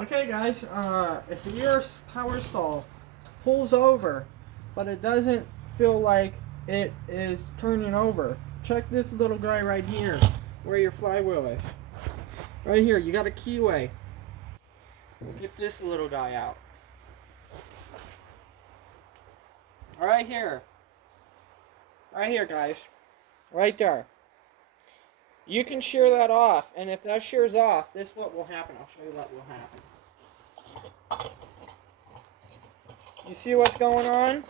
Okay guys, if your power saw pulls over, but it doesn't feel like it is turning over, check this little guy right here, where your flywheel is. Right here, you got a keyway. Get this little guy out. Right here. Right here, guys. Right there. You can shear that off, and if that shears off, this is what will happen. I'll show you what will happen. You see what's going on?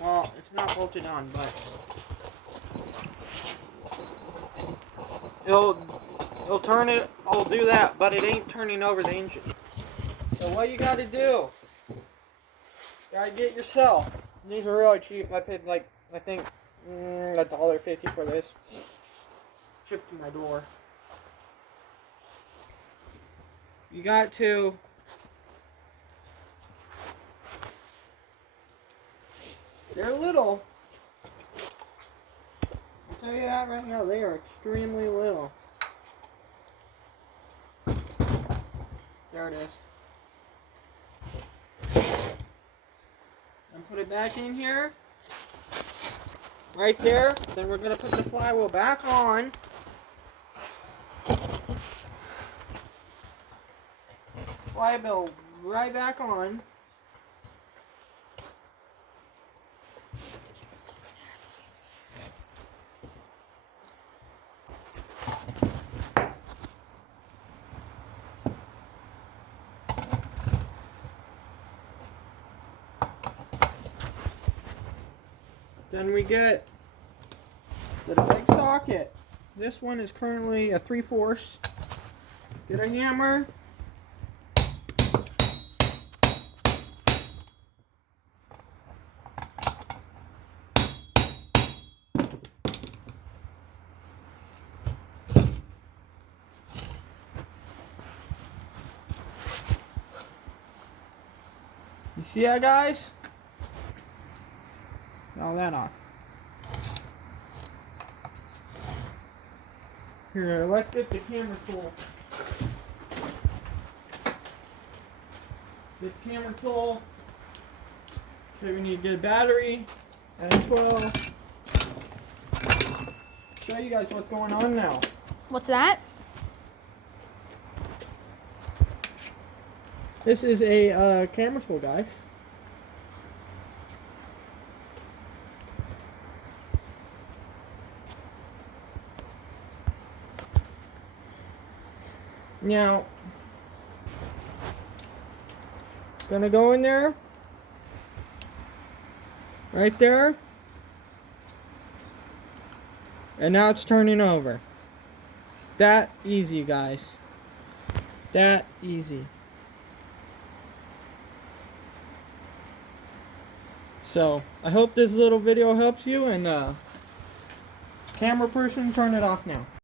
Well, it's not bolted on, but it'll turn it, it'll do that, but it ain't turning over the engine. So what you gotta do, gotta get yourself, these are really cheap, I paid like, I think, $1.50 for this, shipped to my door. You got to they're little. I'll tell you that right now, they are extremely little. There it is. And put it back in here. Right there. Then we're going to put the flywheel back on. Flywheel right back on. Then we get the big socket. This one is currently a 3/4. Get a hammer. You see that, guys? All that off. Here, let's get the camera tool. Get the camera tool. Okay, we need to get a battery and a 12. Show you guys what's going on now. What's that? This is a camera tool, guys. Now, gonna go in there, right there, and now it's turning over. That easy, guys. That easy. So, I hope this little video helps you, and camera person, turn it off now.